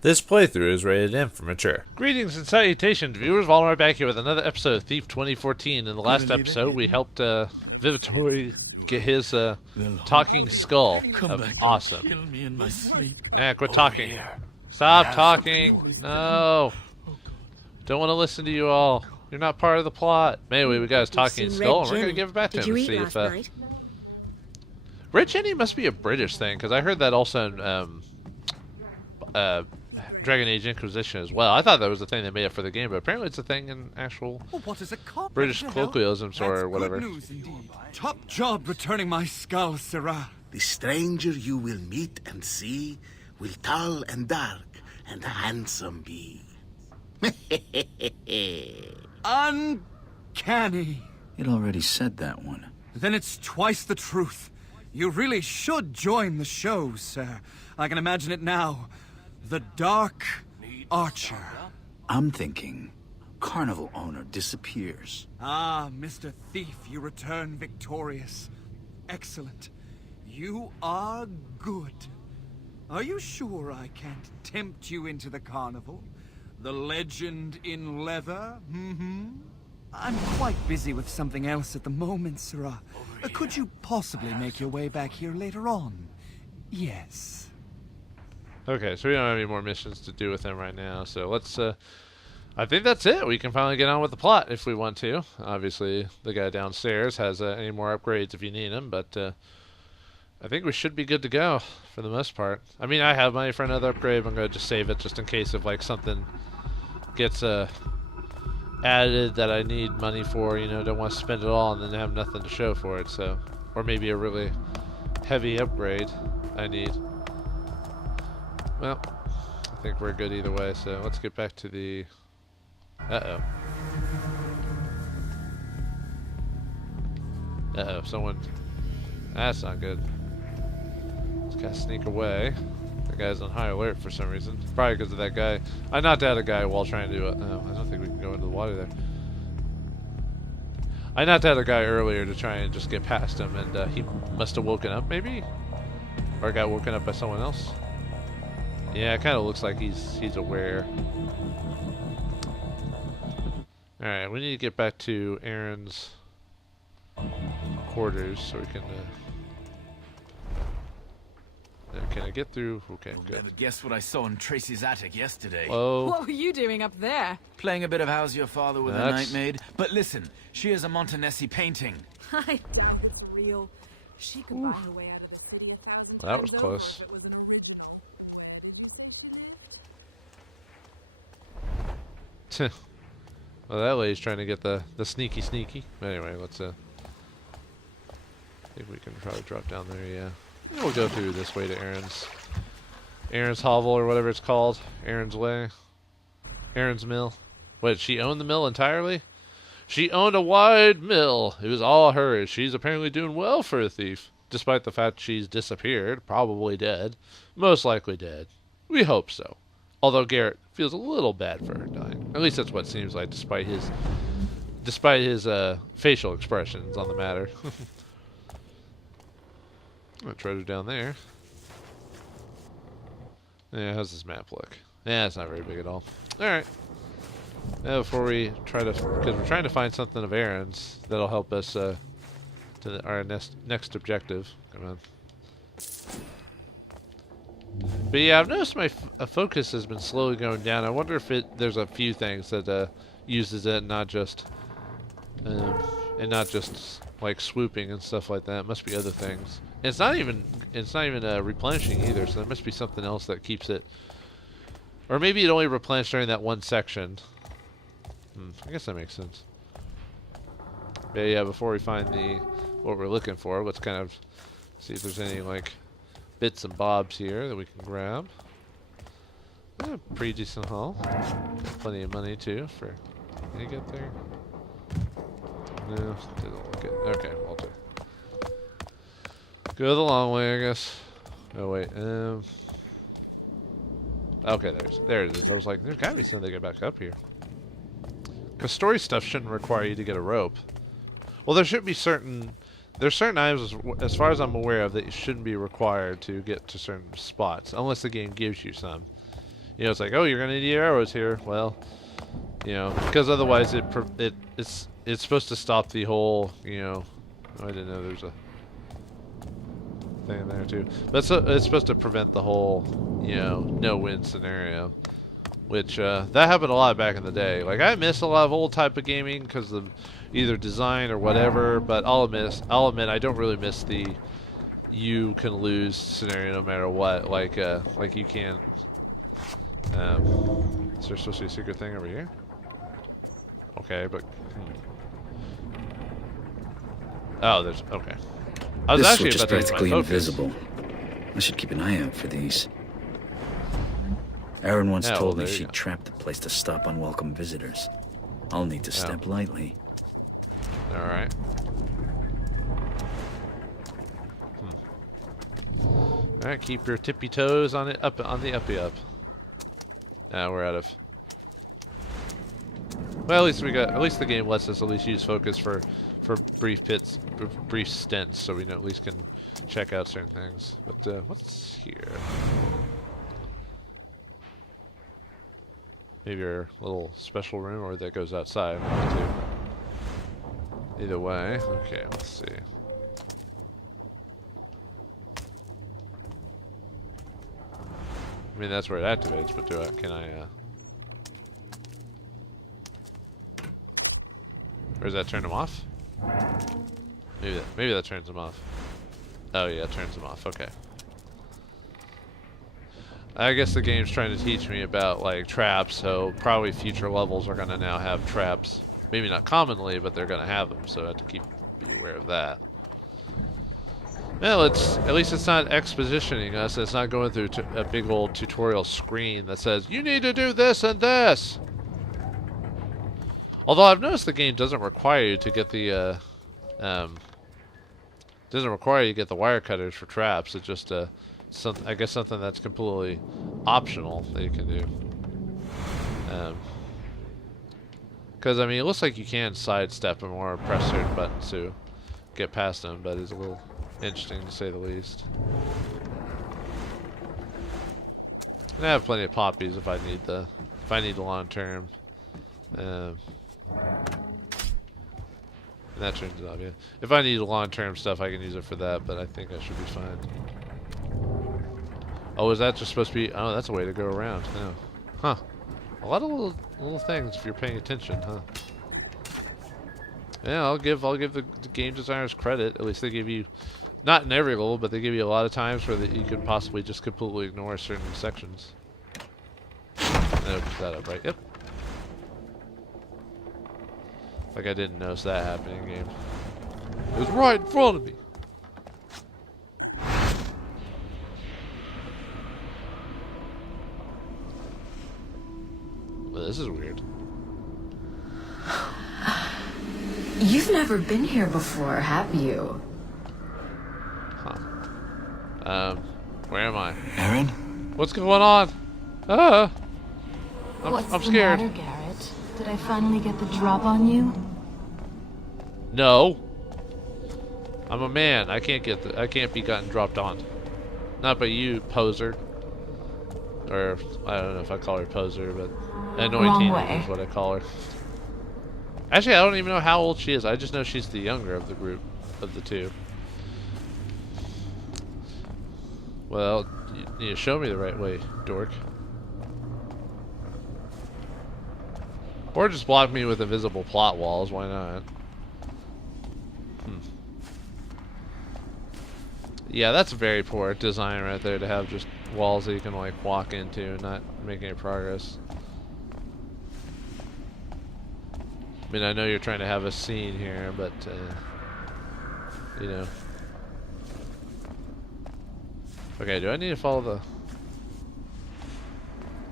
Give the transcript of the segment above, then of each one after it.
This playthrough is rated M for mature. Greetings and salutations, viewers. Vauldemare back here with another episode of Thief 2014. In the last episode, we helped Victorian get his talking skull. Awesome. Kill me in my sleep. Quit talking. Stop talking. No. Don't want to listen to you all. You're not part of the plot. Anyway, we got his talking skull, and we're going to give it back to him to see if... Red Jenny must be a British thing, because I heard that also in Dragon Age Inquisition as well. I thought that was a thing they made up for the game, but apparently it's a thing in actual British colloquialisms or whatever. Top job returning my skull, Sirrah. The stranger you will meet and see will tall and dark and handsome be. Uncanny. It already said that one. Then it's twice the truth. You really should join the show, sir. I can imagine it now. The Dark Archer. I'm thinking carnival owner disappears. Ah, Mr. Thief, you return victorious. Excellent. You are good. Are you sure I can't tempt you into the carnival? The legend in leather? I'm quite busy with something else at the moment, Sirrah. Could you possibly make your way back here later on? Yes. Okay, so we don't have any more missions to do with him right now, so let's, I think that's it. We can finally get on with the plot if we want to. Obviously, the guy downstairs has any more upgrades if you need them, but I think we should be good to go for the most part. I mean, I have money for another upgrade, but I'm going to just save it just in case if, like, something gets added that I need money for, you know, don't want to spend it all and then have nothing to show for it, so. Or maybe a really heavy upgrade I need. Well, I think we're good either way, so let's get back to the... Uh-oh. Uh-oh, someone... That's not good. Just gotta sneak away. That guy's on high alert for some reason. Probably because of that guy. I knocked out a guy while trying to... Oh, I don't think we can go into the water there. I knocked out a guy earlier to try and just get past him, and he must have woken up, maybe? Or got woken up by someone else. Yeah, it kind of looks like he's aware. Alright, we need to get back to Erin's quarters so we can... can I get through? Okay, good. Guess what I saw in Tracy's attic yesterday. Whoa. What were you doing up there? Playing a bit of How's Your Father with a night maid. But listen, she is a Montanesi painting. I doubt it's real. She could buy her way out of the city 1,000 Well, that was times close. over if it was an Well, that lady's trying to get the sneaky. Anyway, let's I think we can probably drop down there. Yeah, and we'll go through this way to Erin's hovel or whatever it's called. Erin's way, Erin's mill. Wait, she owned the mill entirely? She owned a wide mill. It was all hers. She's apparently doing well for a thief, despite the fact she's disappeared, probably dead, most likely dead. We hope so. Although Garrett feels a little bad for her dying. At least that's what it seems like, despite his facial expressions on the matter. Treasure down there. Yeah, how's this map look? Yeah, it's not very big at all. Alright. Now before we try to... Because we're trying to find something of Erin's that'll help us to our next objective. Come on. But yeah, I've noticed my focus has been slowly going down. I wonder if there's a few things that uses it, not just like swooping and stuff like that. It must be other things. And it's not even replenishing either. So there must be something else that keeps it. Or maybe it only replenished during that one section. I guess that makes sense. But yeah, before we find what we're looking for, let's kind of see if there's any like bits and bobs here that we can grab. Yeah, pretty decent haul. Got plenty of money too for... Can you get there? No, didn't look it. Okay, we'll do. Go the long way, I guess. Oh wait, okay, there it is. I was like, there's gotta be something to get back up here. Because story stuff shouldn't require you to get a rope. Well, there should be certain... There's certain items, as far as I'm aware of, that you shouldn't be required to get to certain spots, unless the game gives you some. You know, it's like, oh, you're gonna need arrows here. Well, you know, because otherwise it's supposed to stop the whole, you know. Oh, I didn't know there's a thing in there too. But it's supposed to prevent the whole, you know, no-win scenario. Which that happened a lot back in the day. Like, I miss a lot of old type of gaming because of either design or whatever. But I'll admit I don't really miss the you can lose scenario no matter what. Like you can't. Is there supposed to be a secret thing over here? Okay, but oh, there's okay. I was This actually switch is about to use my practically focus. invisible. I should keep an eye out for these. Erin once Yeah, well, told me there you she'd go. trapped the place to stop unwelcome visitors. I'll need to step lightly. All right. All right, keep your tippy toes on it up on the uppy up. Now we're out of. Well, at least the game lets us at least use focus for brief stints, so we at least can check out certain things. But what's here? Maybe our little special room, or that goes outside. Either way, okay. Let's see. I mean, that's where it activates, but can I, or does that turn them off? Maybe that turns them off. Oh yeah, it turns them off, okay. I guess the game's trying to teach me about, like, traps, so probably future levels are gonna now have traps. Maybe not commonly, but they're gonna have them, so I have to be aware of that. Well, at least it's not expositioning us. It's not going through a big old tutorial screen that says, you need to do this and this! Although I've noticed the game doesn't require you to get the, doesn't require you to get the wire cutters for traps. It's just, I guess something that's completely optional that you can do. Because, I mean, it looks like you can sidestep them or press certain buttons to get past them, but it's a little interesting to say the least. And I have plenty of poppies if I need the long term. And that turns it off, yeah. If I need long term stuff, I can use it for that, but I think I should be fine. Oh, is that just supposed to be? Oh, that's a way to go around. No. Huh. A lot of little things if you're paying attention, huh? Yeah, I'll give the game designers credit. At least they give you, not in every level, but they give you a lot of times where you could possibly just completely ignore certain sections. And it opens that up, right? Yep. Like I didn't notice that happening in game. It was right in front of me. Well, this is weird. You've never been here before, have you? Huh. Where am I? Erin? What's going on? I'm What's scared. the matter, Garrett? Did I finally get the drop on you? No. I'm a man. I can't be gotten dropped on. Not by you, poser. Or I don't know if I call her poser, but annoying Wrong teenager way. is what I call her. Actually, I don't even know how old she is. I just know she's the younger of the group, of the two. Well, you need to show me the right way, dork. Or just block me with invisible plot walls. Why not? Yeah, that's very poor design right there to have just walls that you can like walk into and not make any progress. I mean, I know you're trying to have a scene here, but you know. Okay, do I need to follow the...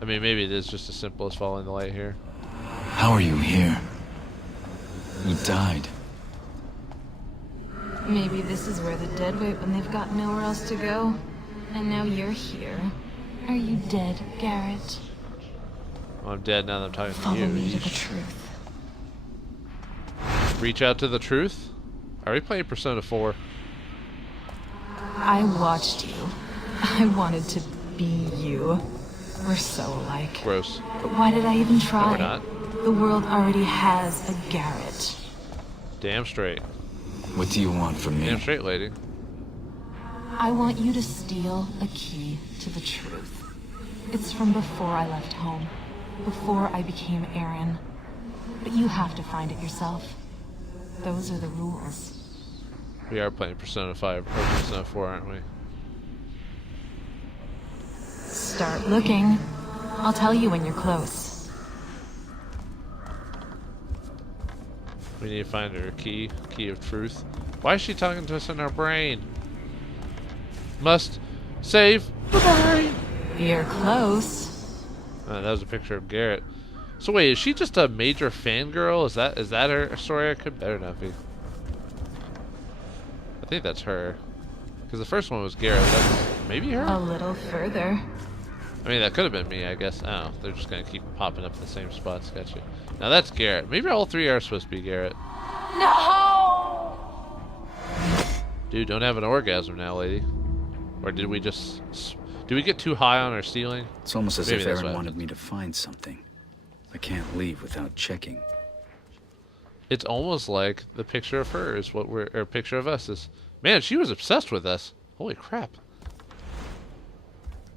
I mean, maybe it is just as simple as following the light here. How are you here? You died. Maybe this is where the dead wait when they've got nowhere else to go. And now you're here. Are you dead, Garrett? Oh, I'm dead now that I'm talking to Follow you. me to the truth. Reach out to the truth? Are we playing Persona 4? I watched you. I wanted to be you. We're so alike. Gross. But why did I even No, try? we're not. The world already has a Garrett. Damn straight. What do you want from me? Damn straight, lady. I want you to steal a key to the truth. It's from before I left home, before I became Erin. But you have to find it yourself. Those are the rules. We are playing Persona 5 or Persona 4, aren't we? Start looking. I'll tell you when you're close. We need to find her key of truth. Why is she talking to us in our brain? Must save the brain. You're close. That was a picture of Garrett. So wait, is she just a major fangirl? Is that her story? It could better not be. I think that's her. Because the first one was Garrett. That's maybe her? A little further. I mean, that could have been me, I guess. Oh, they're just going to keep popping up in the same spots. Gotcha. Now that's Garrett. Maybe all three are supposed to be Garrett. No! Dude, don't have an orgasm now, lady. Or did we just... Did we get too high on our ceiling? It's almost as Maybe if that's Erin what wanted happened. me to find something. I can't leave without checking. It's almost like the picture of her is what we're... Or picture of us is... Man, she was obsessed with us. Holy crap.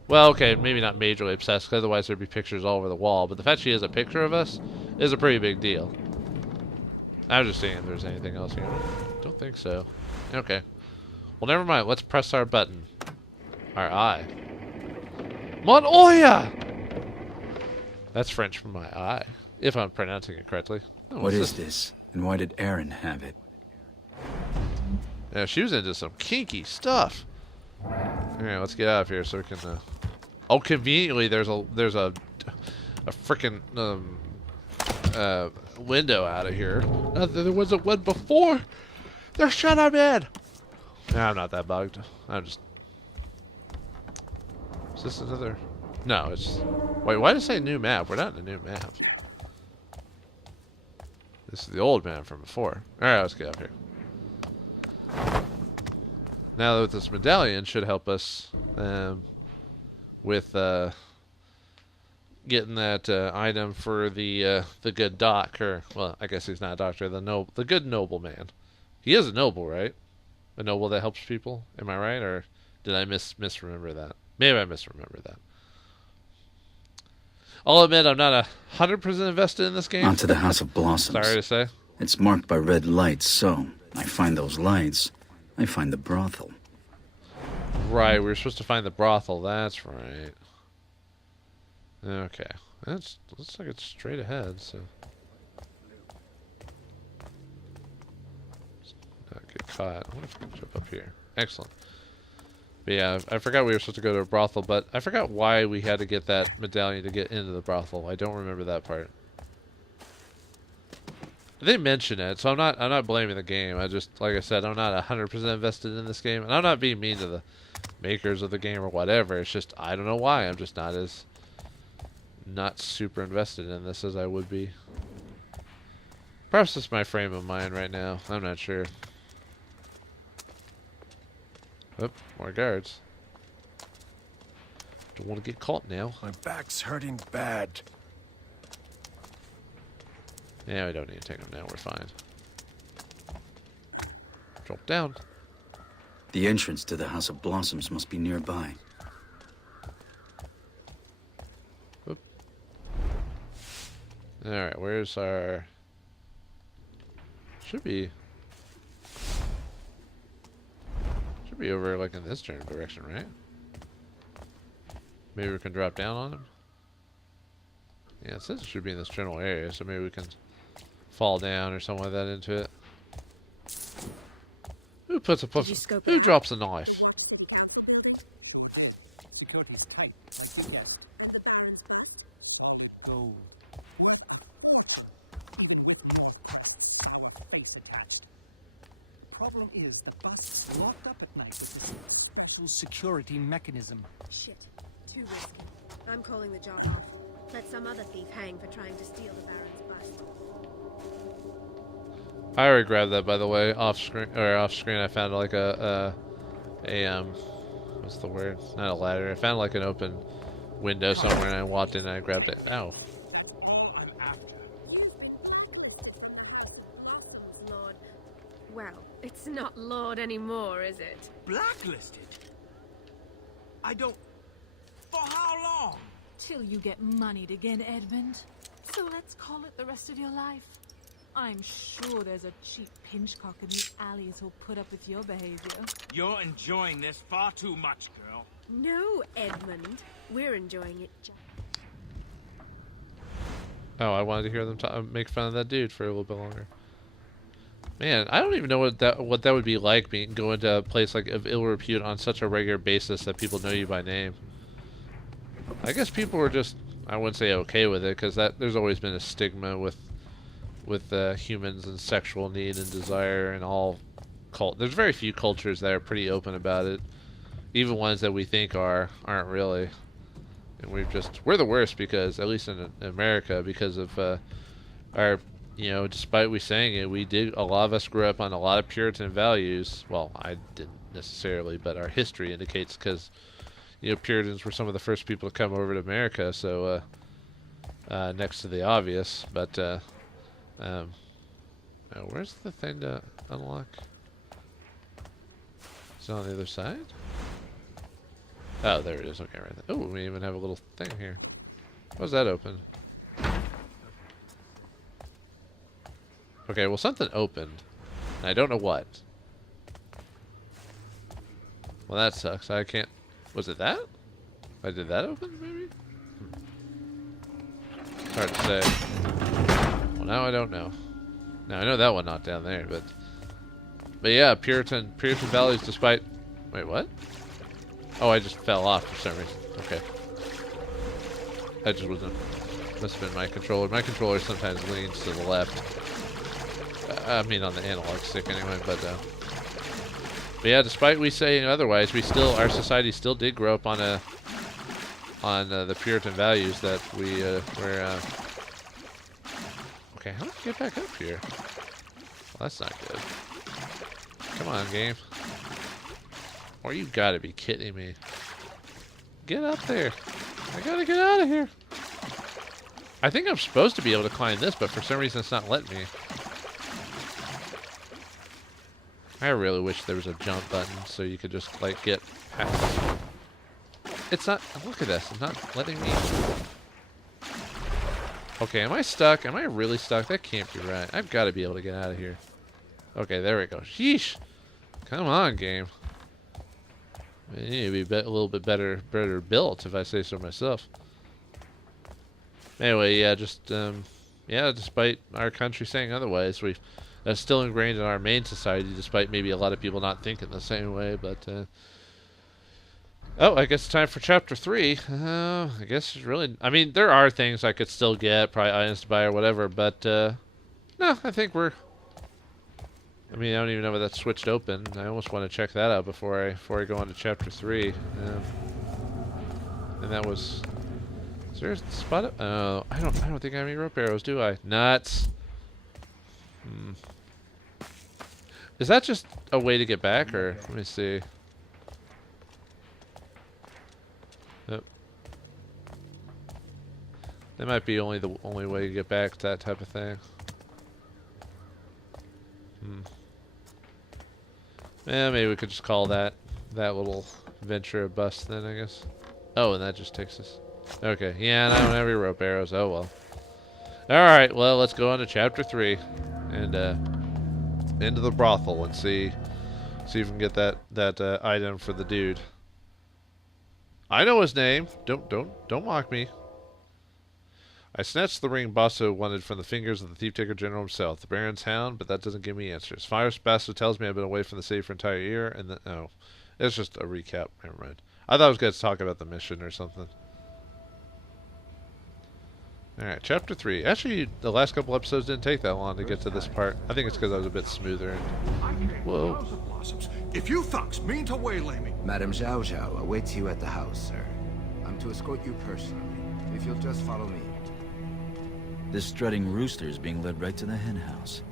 Well, okay, maybe not majorly obsessed, because otherwise there'd be pictures all over the wall. But the fact she has a picture of us is a pretty big deal. I was just seeing if there's anything else here. Don't think so. Okay. Well, never mind. Let's press our button. Our eye. Mon Oya! That's French for my eye, if I'm pronouncing it correctly. Oh, What is this? And why did Erin have it? Yeah, she was into some kinky stuff. Alright, let's get out of here so we can... Oh, conveniently, there's a frickin' window out of here. There wasn't one before. They're shut up in. Nah, I'm not that bugged. I'm just... Is this another... No, it's... Wait, why did it say new map? We're not in a new map. This is the old map from before. Alright, let's get out of here. Now that this medallion should help us with getting that item for the good doc, or well, I guess he's not a doctor. The good nobleman. He is a noble, right? A noble that helps people. Am I right, or did I misremember that? Maybe I misremember that. I'll admit I'm not 100% invested in this game. Onto the House of Blossoms. Sorry to say. It's marked by red lights, so I find those lights. I find the brothel. Right, we were supposed to find the brothel. That's right. Okay, looks like it's straight ahead. So not get caught. I wonder if I can jump up here. Excellent. But yeah, I forgot we were supposed to go to a brothel, but I forgot why we had to get that medallion to get into the brothel. I don't remember that part. They mention it, so I'm not blaming the game. I just, like I said, I'm not 100% invested in this game, and I'm not being mean to the makers of the game or whatever. It's just I don't know why. I'm just not super invested in this as I would be. Perhaps it's my frame of mind right now. I'm not sure. Oh, more guards. Don't want to get caught now. My back's hurting bad. Yeah, we don't need to take them now. We're fine. Drop down. The entrance to the House of Blossoms must be nearby. Whoop. Alright, where's our... Should be over like in this general direction, right? Maybe we can drop down on him? Yeah, it says it should be in this general area, so maybe we can fall down or something like that into it. Who puts a who drops a knife? Security's tight. I see that. The Baron's back. Go. Even with your face attached. Problem is, the bus is locked up at night with this special security mechanism. Shit. Too risky. I'm calling the job off. Let some other thief hang for trying to steal the Baron's bus. I already grabbed that, by the way, off screen. I found like what's the word? Not a ladder. I found like an open window somewhere and I walked in and I grabbed it. Ow. Lord. Well, it's not Lord anymore, is it? Blacklisted? I don't... For how long? Till you get moneyed again, Edmund. So let's call it the rest of your life. I'm sure there's a cheap pinchcock in the alleys who'll put up with your behavior. You're enjoying this far too much, girl. No, Edmund. We're enjoying it. Oh, I wanted to hear them make fun of that dude for a little bit longer. Man, I don't even know what that would be like, going to a place like of ill repute on such a regular basis that people know you by name. I guess people were just, I wouldn't say okay with it, because there's always been a stigma with humans and sexual need and desire and all there's very few cultures that are pretty open about it. Even ones that we think aren't really. And we're the worst, because at least in America, because of our, despite we saying it, a lot of us grew up on a lot of Puritan values. Well, I didn't necessarily, but our history indicates, because Puritans were some of the first people to come over to America, so next to the obvious. But where's the thing to unlock? Is it on the other side? Oh, there it is. Okay, right there. Oh, we even have a little thing here. Why's that open? Okay, well, something opened. And I don't know what. Well, that sucks. I can't... Was it that? I did that open, maybe? It's hard to say. Well, now I don't know. Now, I know that one not down there, but yeah, Puritan values despite... Wait, what? Oh, I just fell off for some reason. Okay. That just wasn't... Must have been my controller. My controller sometimes leans to the left. I mean, on the analog stick anyway, but yeah, despite we saying otherwise, our society still did grow up on the Puritan values that we were... Okay, how do I get back up here? Well, that's not good. Come on, game. Or you gotta be kidding me. Get up there. I gotta get out of here. I think I'm supposed to be able to climb this, but for some reason it's not letting me. I really wish there was a jump button so you could just, like, get past. It's not... Look at this. It's not letting me... Okay, am I stuck? Am I really stuck? That can't be right. I've got to be able to get out of here. Okay, there we go. Sheesh. Come on, game. You need to be a little bit better built, if I say so myself. Anyway, yeah, just, yeah, despite our country saying otherwise, that's still ingrained in our main society, despite maybe a lot of people not thinking the same way, but, oh, I guess it's time for Chapter 3. I guess it's really... I mean, there are things I could still get, probably items to buy or whatever, but, no, I think we're... I mean, I don't even know if that's switched open. I almost want to check that out before I go on to Chapter 3. And that was... Is there a spot up? Oh, I don't think I have any rope arrows, do I? Nuts! Is that just a way to get back, or... Let me see. Yep. That might be the only way to get back to that type of thing. Yeah, maybe we could just call that little venture a bust then, I guess. Oh, and that just takes us... Okay, yeah, and I don't have any rope arrows. Oh, well. Alright, well, let's go on to Chapter 3. And, into the brothel and see if we can get that item for the dude. I know his name. Don't mock me. I snatched the ring Basso wanted from the fingers of the thief-taker general himself, the Baron's hound, but that doesn't give me answers. Fire Basso tells me I've been away from the city for an entire year, and then... Oh. It's just a recap. Never mind. I thought I was going to talk about the mission or something. Alright, Chapter 3. Actually, the last couple episodes didn't take that long to get to this part. I think it's because I was a bit smoother. Whoa. If you thugs mean to waylay me... Madame Zhao Zhao awaits you at the house, sir. I'm to escort you personally, if you'll just follow me. This strutting rooster is being led right to the hen house.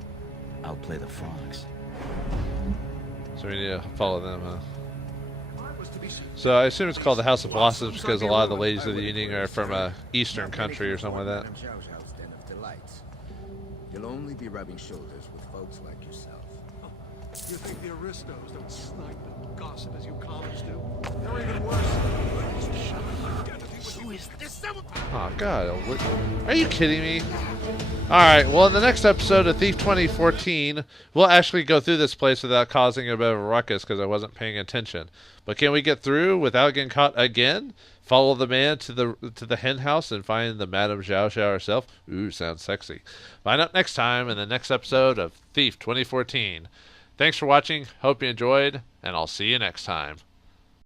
I'll play the fox. So we need to follow them, huh? I was to be So I assume it's called the House of Blossoms because a lot of the ladies of the evening are from a eastern country or something like that. You'll only be rubbing shoulders with folks like yourself. You think the aristos don't snipe and gossip as you commons do? They're even worse. Who is this? Oh God! Are you kidding me? All right. Well, in the next episode of Thief 2014, we'll actually go through this place without causing a bit of a ruckus because I wasn't paying attention. But can we get through without getting caught again? Follow the man to the hen house and find the Madame Zhao Zhao herself. Ooh, sounds sexy. Find out next time in the next episode of Thief 2014. Thanks for watching. Hope you enjoyed, and I'll see you next time.